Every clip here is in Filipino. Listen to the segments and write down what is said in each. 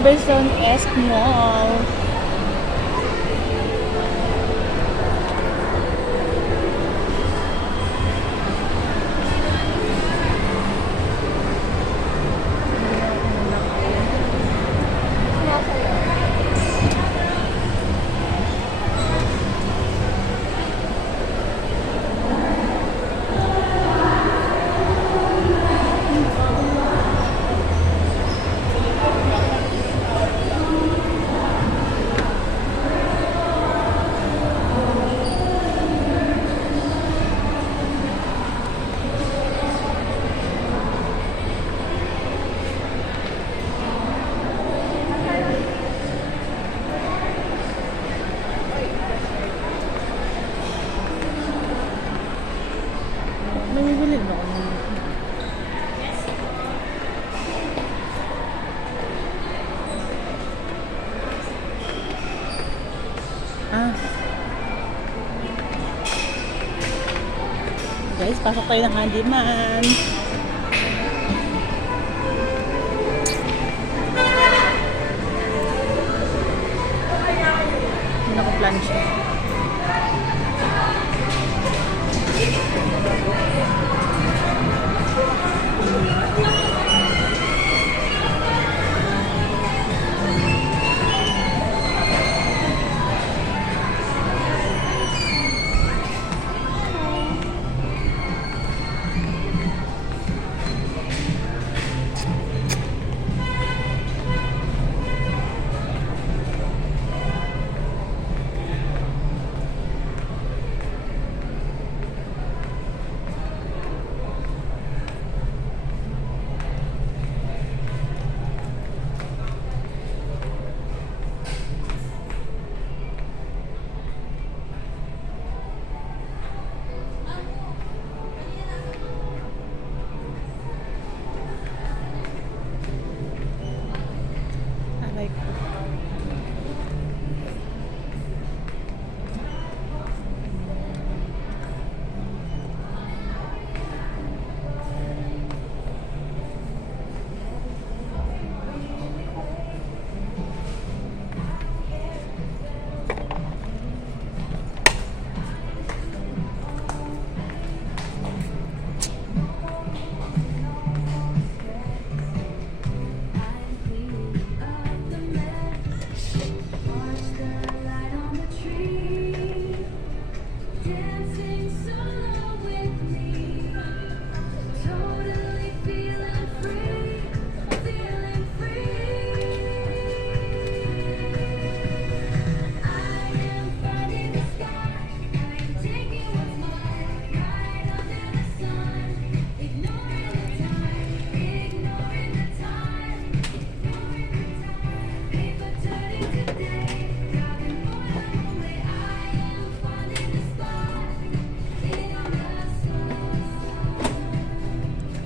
Robertson S Mall. Namibili ba ako ng... Guys, pasok tayo ng handyman. Naka-plancha.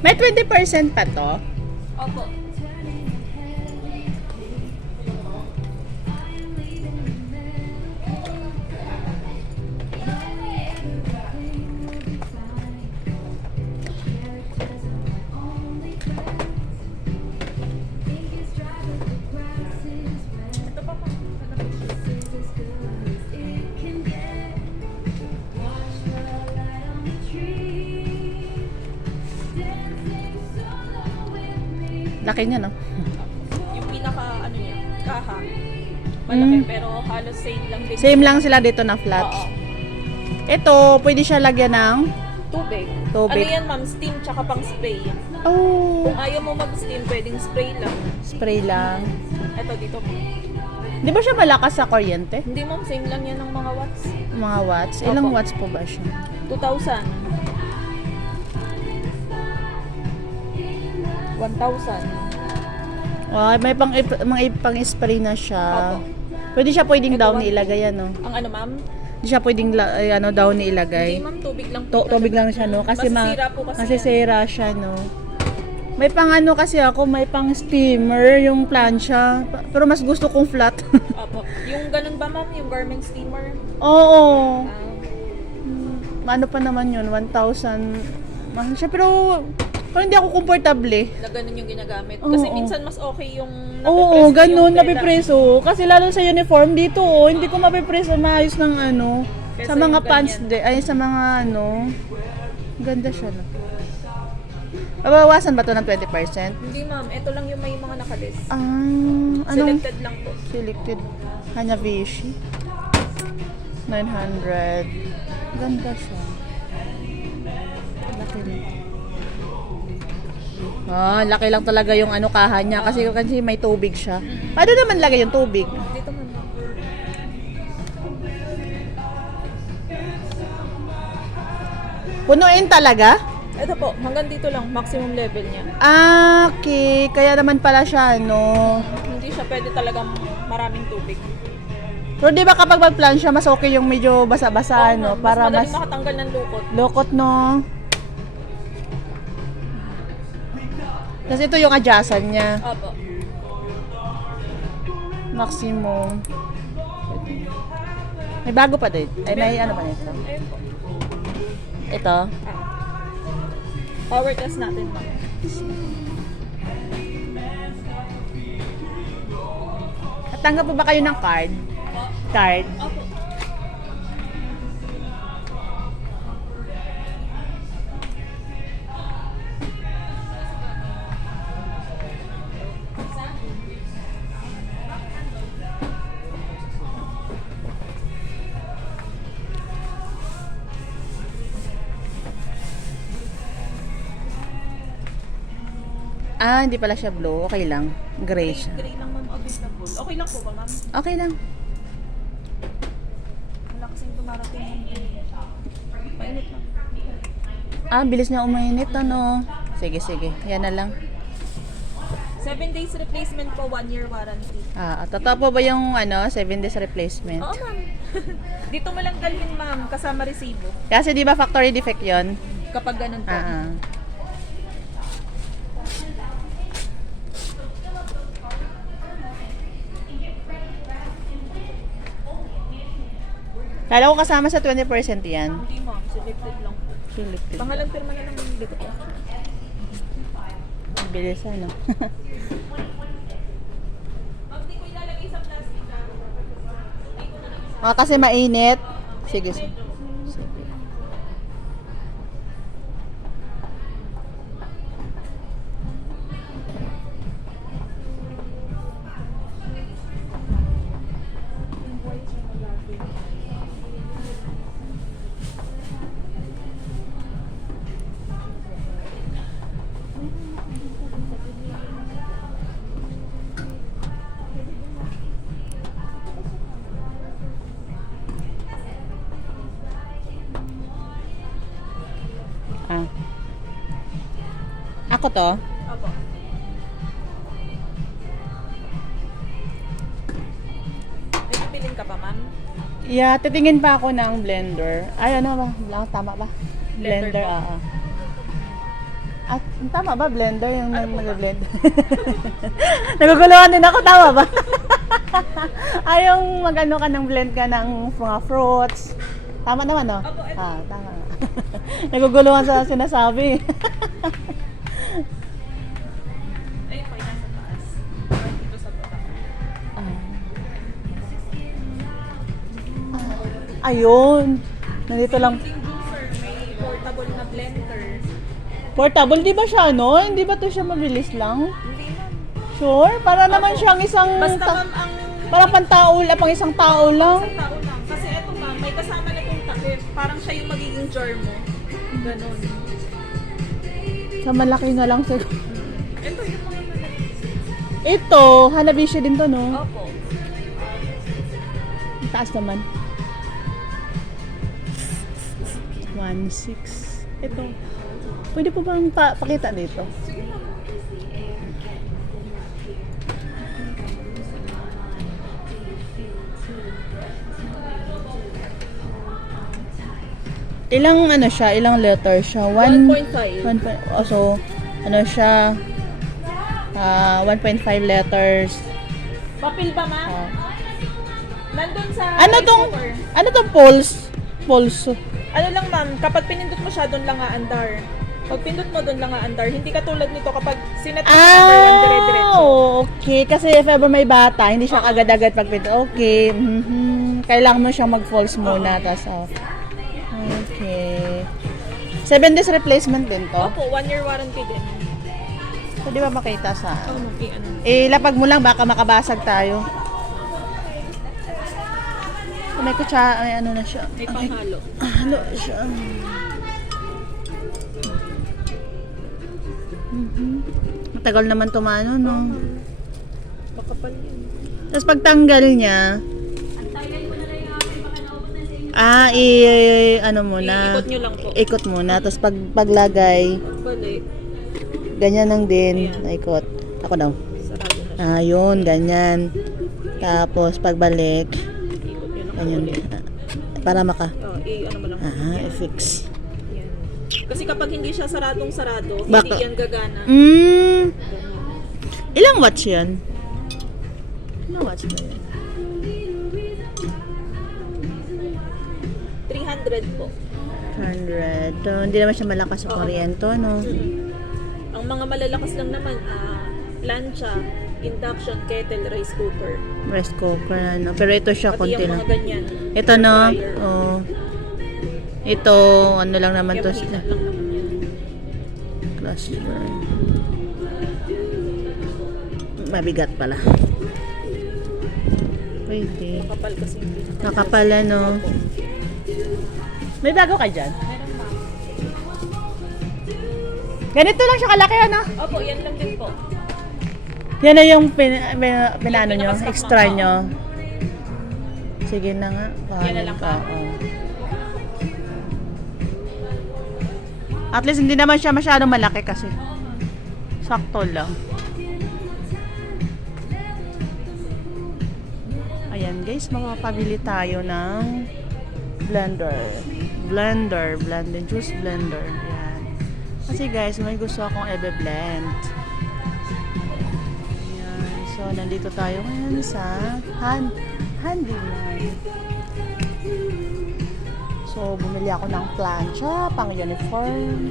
May 20% pa to? Opo. Laki niya, no? Yung pinaka ano niya, kaha. Malaki pero halos same lang din. Same lang sila dito na flat. Oo. Ito, pwede siya lagyan ng Tubig. Tubig. Ano yan ma'am? Steam tsaka pang spray. oh, Kung ayaw mo mag-steam, pwedeng spray lang. spray lang. Ito dito po. Di ba siya malakas sa kuryente? Hindi ma'am, same lang yan ng mga watts. Mga watts? Ilang Opo. watts po ba siya? 2,000. 1,000. May pang-spray na siya. Opo. Pwede siya pwedeng Ito, down one- ilagay, ano? Ang ano ma'am? Hindi siya pwedeng down ilagay. Hindi ma'am, tubig lang po. Tubig lang siya, no? Kasi Masisira po kasi masisira siya, no? May pang ano kasi ako, may pang steamer, yung plancha. Pero mas gusto kong flat. Opo. Yung ganun ba ma'am? Yung garment steamer? Oo. Ah, Ano pa naman yun? 1,000. Mahal siya. Pero hindi ako komportable. na ganun yung ginagamit. Kasi Oo. minsan mas okay yung Oo, napipreso ganun, yung tela. napipreso. Kasi lalo sa uniform dito, oh, hindi ko mapipreso maayos ng ano. Kesa Sa mga yung pants, ganyan. ay sa mga ano. Ganda siya, no? Mabawasan ba to ng 20%? Hindi ma'am, ito lang yung may mga nakalist. Ah, anong Selected lang po. selected? Hanabishi. 900. Ganda siya. Laki rin. Ah, laki lang talaga yung ano kaha niya kasi may tubig siya. Paano naman lagay yung tubig? Dito ma'am. Punuin talaga? Ito po, hanggang dito lang, maximum level niya. Ah, okay. Kaya naman pala siya, no? Hindi siya pwede talagang maraming tubig. Pero di ba kapag mag-plan siya, mas okay yung medyo basa-basa, no? Ma'am, Para madaling mas makatanggal ng lukot. lokot, no? Tapos ito yung adjustan niya. Opo. Maximum. May bago pa din. Ay, may ano pa nito? Ayun po. Ito. Power test natin ma'am. At tanggap po ba kayo ng card? Card? Opo. Ah, hindi pala siya blue. Okay lang. Gray siya. Gray lang ma'am available. Okay lang po ba ma'am? Okay lang. Wala kasing dumarating ng mainit lang. Ah, bilis niya umainit, ano? Sige, sige. Yan na lang. 7 days replacement po, 1 year warranty. Ah, totoo po ba yung ano, 7 days replacement? Oo ma'am. Dito mo lang dalhin ma'am, kasama resibo. Kasi di ba factory defect yon? Kapag ganun po. Ah, ah. Kala ko kasama sa 20% yan. Hindi ma'am, selected lang po. Selected. Pangalan pirma na lang yung dito po. Bilis, ano? Ma'am, di ko ilalagay sa plastic Ah, kasi mainit. Sige, sige. Ah. Ako to? Opo. May pipilin ka pa ma'am? Yeah, titingin pa ako ng blender. Ay, ano ba? Tama ba? Blender Blender, po. At tama ba blender yung Ano po ba? nag-blend? Naguguluhan din ako, tama ba? Ay, yung magano ka ng blend ka ng mga fruits. Tama naman, no? Opo, ito. Ah, tama. Naguguluhan sa sinasabi. Ayun po, yung nasa taas. Dito sa baba. Ayun. Nandito lang. Yung juicer, may portable na blender. Portable, di ba siya, no? Hindi ba to siya mabilis lang? Hindi ma'am. Sure? Para naman Opo. siyang isang... Basta ma'am, ang Para pang pang isang tao lang. isang tao lang. Kasi eto ma'am, may kasama na itong takip. Parang siya yung magiging jar mo. Ganon. Sa malaki na lang siguro. Ito yung mga malaki. Ito, Hanabishi din to, no? Opo. Ang taas naman. 1.6. Ito. Pwede po bang pakita dito? Sige ma'am. Ilang ano siya? Ilang letter siya? 1.5. 1. So, ano siya? 1.5 letters. Papel ba ma'am? Ah. Nandun sa Ano rice tong cooker. ano tong pulse? Pulse. Ano lang ma'am, kapag pinindot mo siya, doon lang aandar. Pag pindot mo doon lang aandar. Hindi katulad nito kapag sinet mo sa number 1 dire-diretso. Okay. Kasi if ever may bata, hindi siya agad-agad pag okay. Kailangan mo siyang mag-false muna. Tas off. Okay. 7 days replacement din to. Opo, 1 year warranty din. Pwede ba makita sa... Ano? Lapag mo lang, baka makabasag tayo. May kutsa, ay ano na siya. May panghalo. Halo siya. Matagal naman tumano, no? Makapal yun. Tapos pagtanggal niya, ano muna. Iikot nyo lang po. Ikot muna. Tapos paglagay, Pagbalik, ganyan lang din. Ayan. Ikot. Ako daw. sarado na siya. Yun, ganyan. Tapos pagbalik, Iikot nyo lang. ganyan. ulit. Para maka... Ano mo lang. i-fix. Yan. Kasi kapag hindi siya saradong-sarado, Baka- hindi yan gagana. Ilang watts yan? Ilang watts ba yan? 300 po. 100. Hindi naman siya malakas sa kuryento, no? Ang mga malalakas lang naman, plancha, induction, kettle, rice cooker. Rice cooker, ano? Pero ito siya, Pati konti yung lang. mga ganyan. Ito, no? air fryer. Oh. Ito, ano lang naman Kaya to. mahina lang naman yan. Cluster. Mabigat pala. Pwede. Makapal kasi yung pinaka. Nakapal, ano? May bago ka dyan? Meron ba? Ganito lang siya kalaki, ano? Opo, yan lang din po. Yan na yung pinano nyo, pinaka-stock extra mo. nyo. Sige na nga. Yan na lang ka. pa. Oh. At least hindi naman siya masyadong malaki kasi. Sakto lang. Ayan guys, makakabili tayo ng blender, juice blender. Ayan. Kasi guys, may gusto akong ebe-blend. Ayan. So, nandito tayo ngayon sa Handyman. So, bumili ako ng plancha, pang uniform.